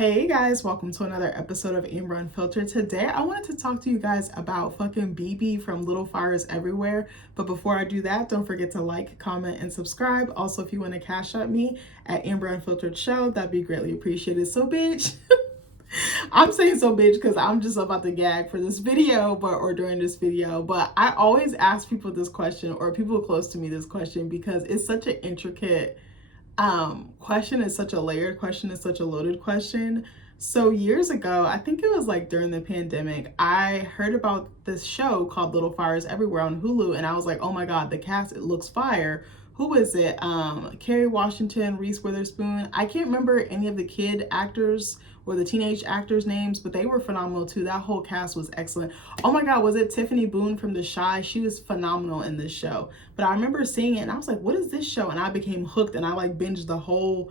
Hey guys, welcome to another episode of Amber Unfiltered. Today I wanted to talk to you guys about fucking Bebe from Little Fires Everywhere. But before I do that, don't forget to like, comment, and subscribe. Also, if you want to cash out me at AmberUnfilteredShow, that'd be greatly appreciated. So bitch, I'm saying so bitch because I'm just about to gag for this video, or during this video. But I always ask people this question, or people close to me this question, because it's such an intricate question. Is such a layered question. It's such a loaded question. So years ago, I think it was like during the pandemic, I heard about this show called Little Fires Everywhere on Hulu, and I was like, oh my god, the cast, it looks fire. Who is it? Kerry Washington, Reese Witherspoon. I can't remember any of the kid actors or the teenage actors' names, but they were phenomenal too. That whole cast was excellent. Oh my god, was it Tiffany Boone from The Chi? She was phenomenal in this show. But I remember seeing it and I was like, what is this show? And I became hooked, and I like binged the whole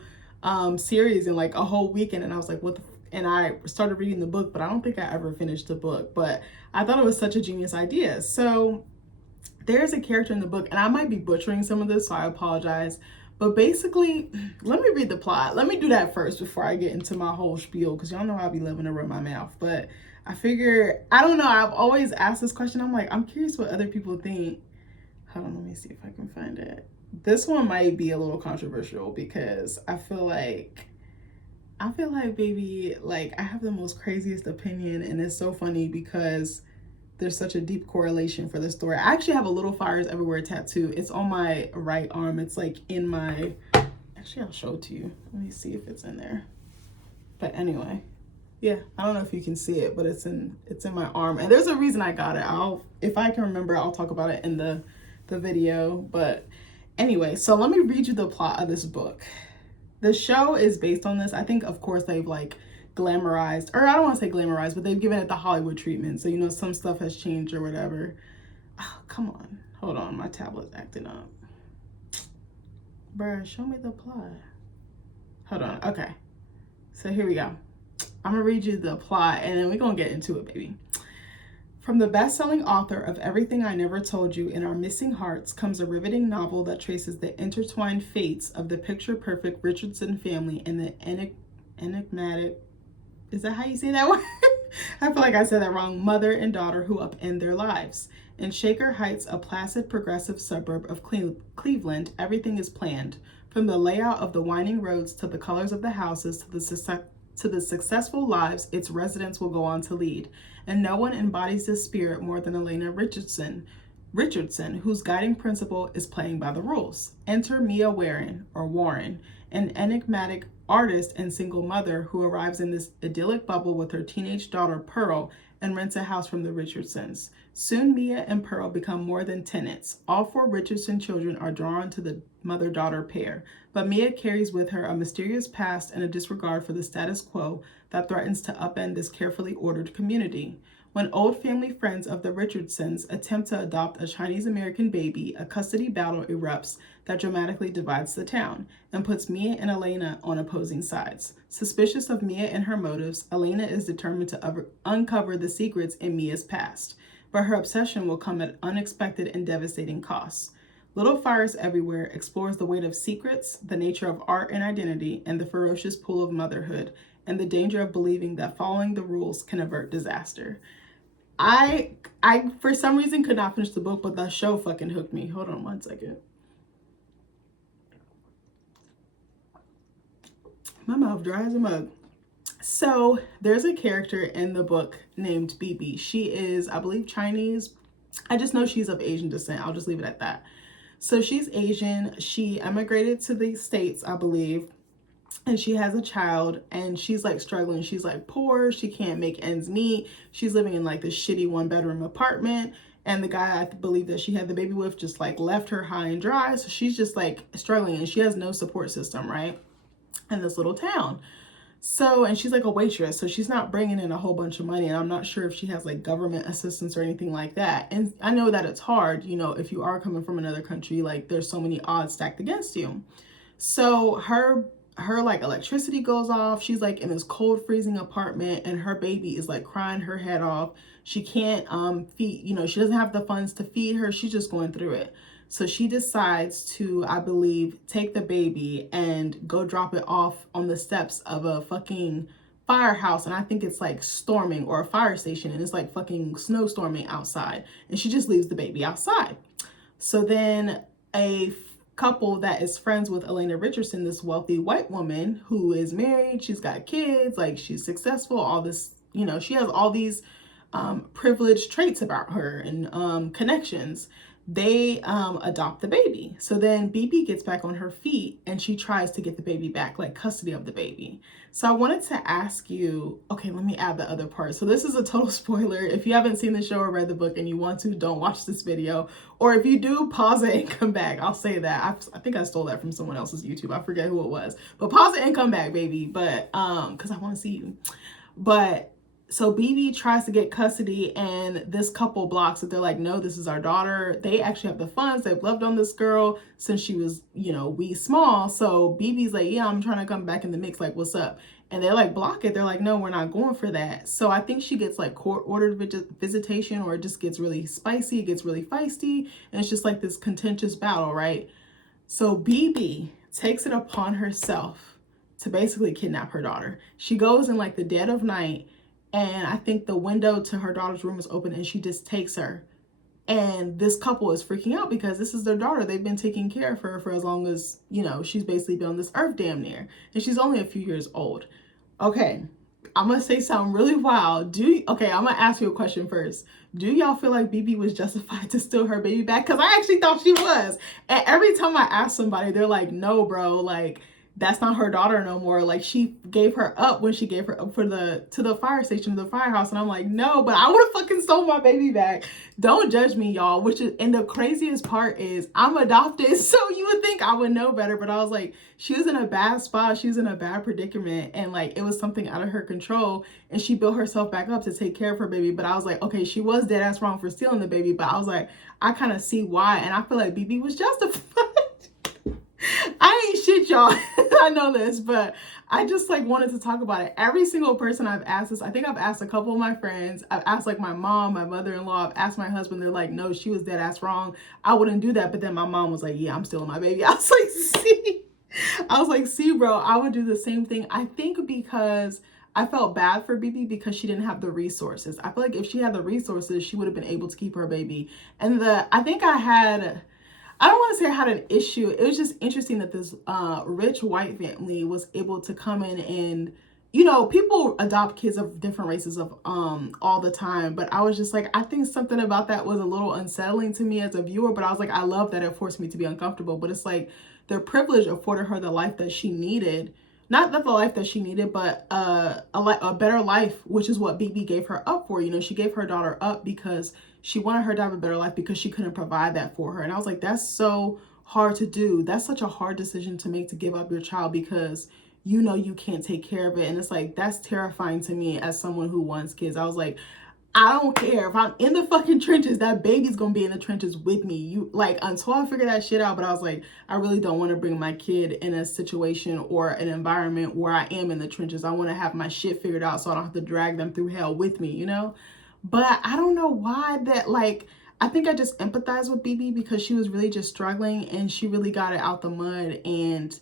series in like a whole weekend, and I was like, what the and I started reading the book, but I don't think I ever finished the book. But I thought it was such a genius idea. So there's a character in the book, and I might be butchering some of this, so I apologize. But basically, let me read the plot. Let me do that first before I get into my whole spiel, because y'all know I'll be living to run my mouth. But I figure, I don't know, I've always asked this question. I'm like, I'm curious what other people think. Hold on, let me see if I can find it. This one might be a little controversial because I feel like, baby, like I have the most craziest opinion, and it's so funny because there's such a deep correlation for this story. I actually have a Little Fires Everywhere tattoo. It's on my right arm. It's like in my, actually I'll show it to you. Let me see if it's in there. But anyway, yeah, I don't know if you can see it, but it's in my arm. And there's a reason I got it. If I can remember, I'll talk about it in the video. But anyway, so let me read you the plot of this book. The show is based on this. I think, of course, they've like glamorized, or I don't want to say glamorized, but they've given it the Hollywood treatment. So, you know, some stuff has changed or whatever. Oh, come on. Hold on. My tablet's acting up. Bruh, show me the plot. Hold on. Okay. So here we go. I'm going to read you the plot, and then we're going to get into it, baby. From the best-selling author of Everything I Never Told You and Our Missing Hearts comes a riveting novel that traces the intertwined fates of the picture-perfect Richardson family and the enigmatic, is that how you say that word? I feel like I said that wrong, mother and daughter who upend their lives. In Shaker Heights, a placid, progressive suburb of Cleveland, everything is planned. From the layout of the winding roads to the colors of the houses to the successful lives its residents will go on to lead. And no one embodies this spirit more than Elena Richardson, whose guiding principle is playing by the rules. Enter Mia Warren, an enigmatic artist and single mother who arrives in this idyllic bubble with her teenage daughter Pearl and rents a house from the Richardsons. Soon Mia and Pearl become more than tenants. All four Richardson children are drawn to the mother-daughter pair, but Mia carries with her a mysterious past and a disregard for the status quo that threatens to upend this carefully ordered community. When old family friends of the Richardsons attempt to adopt a Chinese-American baby, a custody battle erupts that dramatically divides the town and puts Mia and Elena on opposing sides. Suspicious of Mia and her motives, Elena is determined to uncover the secrets in Mia's past, but her obsession will come at unexpected and devastating costs. Little Fires Everywhere explores the weight of secrets, the nature of art and identity, and the ferocious pull of motherhood, and the danger of believing that following the rules can avert disaster. I for some reason could not finish the book, but the show fucking hooked me. Hold on one second. My mouth dry as a mug. So there's a character in the book named Bebe. She is, I believe, Chinese. I just know she's of Asian descent. I'll just leave it at that. So she's Asian. She emigrated to the States, I believe. And she has a child, and she's like struggling. She's like poor. She can't make ends meet. She's living in like this shitty 1-bedroom apartment. And the guy I believe that she had the baby with just like left her high and dry. So she's just like struggling, and she has no support system, right? In this little town. So, and she's like a waitress, so she's not bringing in a whole bunch of money, and I'm not sure if she has like government assistance or anything like that. And I know that it's hard, you know, if you are coming from another country, like there's so many odds stacked against you. So her like electricity goes off. She's like in this cold, freezing apartment, and her baby is like crying her head off. She can't feed, you know, she doesn't have the funds to feed her. She's just going through it. So she decides to, I believe, take the baby and go drop it off on the steps of a fucking firehouse, and I think it's like storming, or a fire station, and it's like fucking snowstorming outside, and she just leaves the baby outside. So then a couple that is friends with Elena Richardson, this wealthy white woman who is married, she's got kids, like she's successful, all this, you know, she has all these privileged traits about her and connections. They adopt the baby. So then Bebe gets back on her feet and she tries to get the baby back, like custody of the baby. So I wanted to ask you, okay, let me add the other part. So this is a total spoiler. If you haven't seen the show or read the book and you want to, don't watch this video. Or if you do, pause it and come back. I'll say that. I think I stole that from someone else's YouTube. I forget who it was. But pause it and come back, baby. But because I want to see you. But so Bebe tries to get custody, and this couple blocks it. They're like, no, this is our daughter. They actually have the funds. They've loved on this girl since she was, you know, wee small. So Bebe's like, yeah, I'm trying to come back in the mix. Like, what's up? And they like block it. They're like, no, we're not going for that. So I think she gets like court-ordered visitation, or it just gets really spicy. It gets really feisty. And it's just like this contentious battle, right? So Bebe takes it upon herself to basically kidnap her daughter. She goes in like the dead of night, and I think the window to her daughter's room is open, and she just takes her. And this couple is freaking out because this is their daughter. They've been taking care of her for as long as, you know, she's basically been on this earth damn near. And she's only a few years old. Okay, I'm going to say something really wild. Okay, I'm going to ask you a question first. Do y'all feel like Bebe was justified to steal her baby back? Because I actually thought she was. And every time I ask somebody, they're like, no, bro, like, that's not her daughter no more. Like, she gave her up when she gave her up to the fire station, the firehouse. And I'm like, no, but I would have fucking stole my baby back. Don't judge me, y'all. And the craziest part is I'm adopted, so you would think I would know better. But I was like, she was in a bad spot. She was in a bad predicament. And like, it was something out of her control. And she built herself back up to take care of her baby. But I was like, okay, she was dead ass wrong for stealing the baby. But I was like, I kind of see why. And I feel like Bebe was justified. I ain't shit, y'all. I know this, but I just like wanted to talk about it. Every single person I've asked this, I think I've asked a couple of my friends. I've asked like my mom, my mother-in-law. I've asked my husband. They're like, no, she was dead ass wrong. I wouldn't do that. But then my mom was like, yeah, I'm stealing my baby. I was like, see, bro, I would do the same thing. I think because I felt bad for Bebe because she didn't have the resources. I feel like if she had the resources, she would have been able to keep her baby. And I don't want to say I had an issue. It was just interesting that this rich white family was able to come in and, you know, people adopt kids of different races of all the time. But I was just like, I think something about that was a little unsettling to me as a viewer. But I was like, I love that it forced me to be uncomfortable. But it's like their privilege afforded her the life that she needed. Not that the life that she needed, but a better life, which is what Bebe gave her up for. You know, she gave her daughter up because she wanted her to have a better life because she couldn't provide that for her. And I was like, that's so hard to do. That's such a hard decision to make, to give up your child because you know you can't take care of it. And it's like, that's terrifying to me as someone who wants kids. I was like, I don't care if I'm in the fucking trenches, that baby's gonna be in the trenches with me. You like, until I figure that shit out. But I was like, I really don't want to bring my kid in a situation or an environment where I am in the trenches. I want to have my shit figured out so I don't have to drag them through hell with me, you know? But I don't know why that, like, I think I just empathize with Bebe because she was really just struggling and she really got it out the mud. And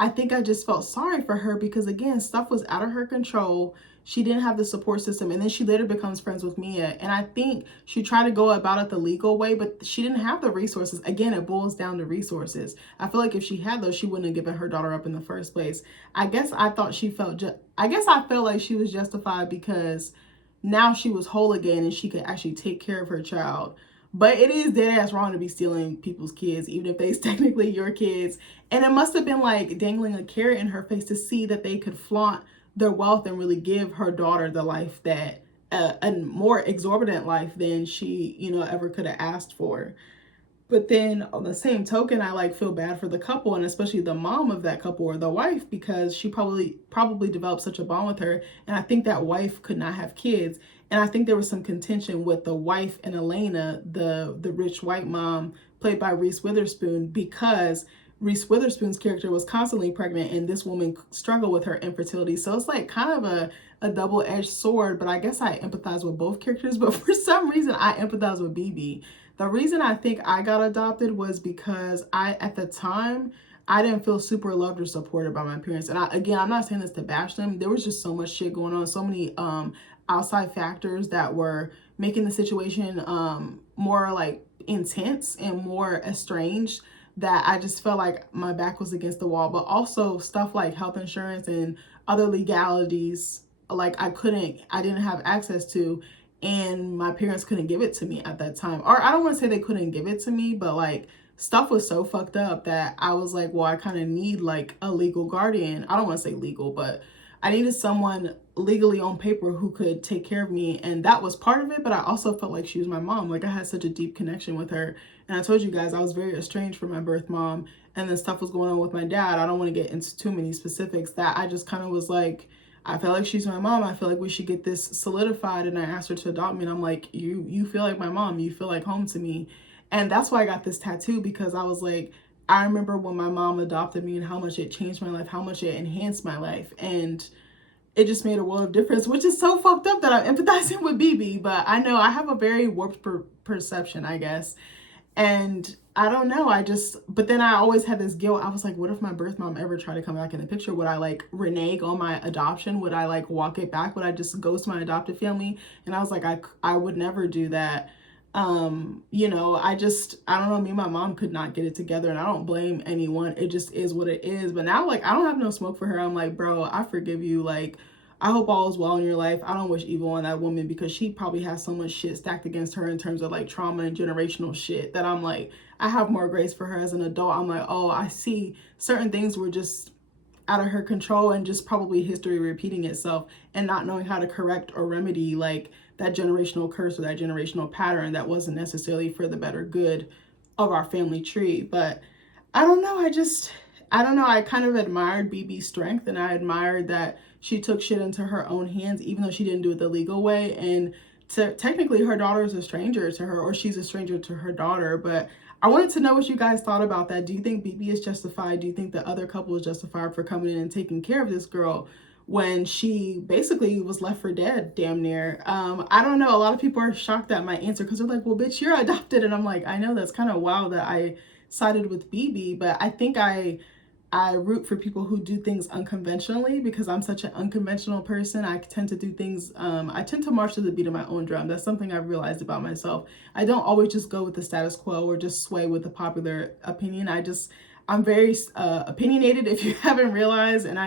I think I just felt sorry for her because, again, stuff was out of her control. She didn't have the support system. And then she later becomes friends with Mia. And I think she tried to go about it the legal way, but she didn't have the resources. Again, it boils down to resources. I feel like if she had those, she wouldn't have given her daughter up in the first place. I guess I felt like she was justified because now she was whole again and she could actually take care of her child. But it is dead ass wrong to be stealing people's kids, even if they's technically your kids. And it must have been like dangling a carrot in her face to see that they could flaunt their wealth and really give her daughter the life that a more exorbitant life than she, you know, ever could have asked for. But then on the same token, I like feel bad for the couple, and especially the mom of that couple or the wife, because she probably developed such a bond with her. And I think that wife could not have kids. And I think there was some contention with the wife and Elena, the rich white mom played by Reese Witherspoon, because Reese Witherspoon's character was constantly pregnant and this woman struggled with her infertility. So it's like kind of a double-edged sword, but I guess I empathize with both characters. But for some reason, I empathize with Bebe. The reason I think I got adopted was because at the time, I didn't feel super loved or supported by my parents. And again, I'm not saying this to bash them. There was just so much shit going on, so many outside factors that were making the situation more like intense and more estranged, that I just felt like my back was against the wall. But also stuff like health insurance and other legalities, like I didn't have access to, and my parents couldn't give it to me at that time. Or I don't want to say they couldn't give it to me, but like stuff was so fucked up that I was like, well, I kind of need like a legal guardian. I don't want to say legal, but I needed someone legally on paper who could take care of me. And that was part of it. But I also felt like she was my mom. Like I had such a deep connection with her. And I told you guys, I was very estranged from my birth mom. And then stuff was going on with my dad. I don't want to get into too many specifics, that I just kind of was like, I feel like she's my mom. I feel like we should get this solidified. And I asked her to adopt me. And I'm like, you feel like my mom. You feel like home to me. And that's why I got this tattoo, because I was like, I remember when my mom adopted me and how much it changed my life, how much it enhanced my life. And it just made a world of difference, which is so fucked up that I'm empathizing with Bebe. But I know I have a very warped perception, I guess. And I don't know, but then I always had this guilt. I was like, what if my birth mom ever tried to come back in the picture? Would I like renege on my adoption? Would I like walk it back? Would I just ghost my adopted family? And I was like, I would never do that. You know, I don't know, me and my mom could not get it together, and I don't blame anyone. It just is what it is. But now, like, I don't have no smoke for her. I'm like, bro, I forgive you. Like, I hope all is well in your life. I don't wish evil on that woman, because she probably has so much shit stacked against her in terms of like trauma and generational shit, that I'm like, I have more grace for her as an adult. I'm like, oh, I see certain things were just out of her control, and just probably history repeating itself, and not knowing how to correct or remedy like that generational curse or that generational pattern that wasn't necessarily for the better good of our family tree. But I don't know, I don't know, I kind of admired Bebe's strength, and I admired that she took shit into her own hands, even though she didn't do it the legal way. And technically her daughter is a stranger to her, or she's a stranger to her daughter. But I wanted to know what you guys thought about that. Do you think Bebe is justified? Do you think the other couple is justified for coming in and taking care of this girl when she basically was left for dead, damn near? I don't know. A lot of people are shocked at my answer, because they're like, well, bitch, you're adopted. And I'm like, I know, that's kind of wild that I sided with Bebe, but I think I root for people who do things unconventionally, because I'm such an unconventional person. I tend to do things, I tend to march to the beat of my own drum. That's something I've realized about myself. I don't always just go with the status quo or just sway with the popular opinion. I'm very opinionated, if you haven't realized, and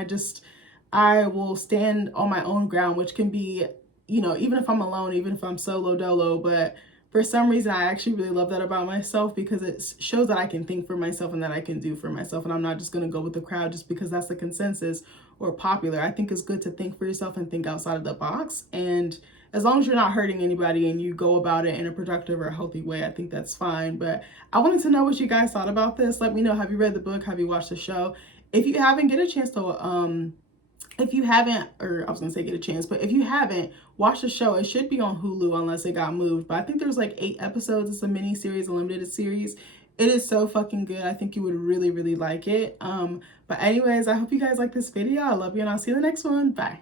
I will stand on my own ground, which can be, you know, even if I'm alone, even if I'm solo dolo. But for some reason, I actually really love that about myself, because it shows that I can think for myself and that I can do for myself. And I'm not just going to go with the crowd just because that's the consensus or popular. I think it's good to think for yourself and think outside of the box. And as long as you're not hurting anybody and you go about it in a productive or healthy way, I think that's fine. But I wanted to know what you guys thought about this. Let me know. Have you read the book? Have you watched the show? If you haven't, get a chance to, if you haven't, or I was gonna say get a chance, but if you haven't, watch the show. It should be on Hulu unless it got moved. But I think there's like 8 episodes. It's a mini series, a limited series. It is so fucking good. I think you would really, really like it. But anyways, I hope you guys like this video. I love you, and I'll see you in the next one. Bye.